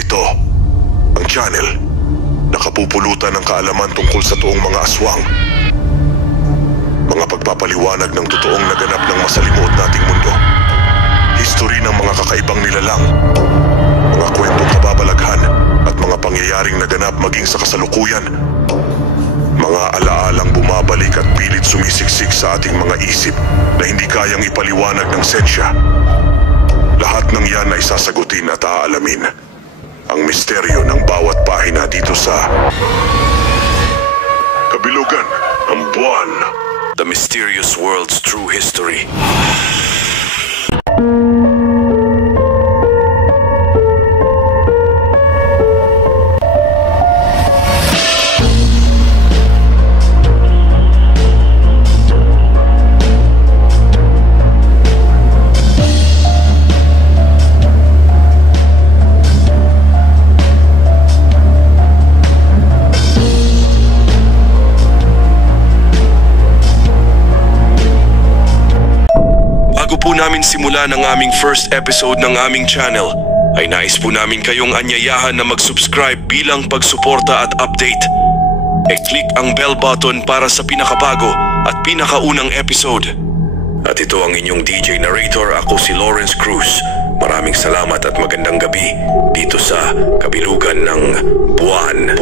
Ito, ang channel, nakapupulutan ng kaalaman tungkol sa tuong mga aswang. Mga pagpapaliwanag ng totoong naganap ng masalimuot nating mundo. History ng mga kakaibang nilalang. Mga kwentong kababalaghan at mga pangyayaring naganap maging sa kasalukuyan. Mga alaalang bumabalik at pilit sumisiksik sa ating mga isip na hindi kayang ipaliwanag ng sensya. Lahat ng yan ay sasagutin at aalamin. Ang misteryo ng bawat pahina dito sa Kabilugan ng Buwan. The mysterious world's true history. Namin simulan ang aming first episode ng aming channel, ay nais po namin kayong anyayahan na mag-subscribe bilang pagsuporta at update. E-click ang bell button para sa pinakabago at pinakaunang episode. At ito ang inyong DJ narrator, ako si Lawrence Cruz. Maraming salamat at magandang gabi dito sa Kabilugan ng Buwan.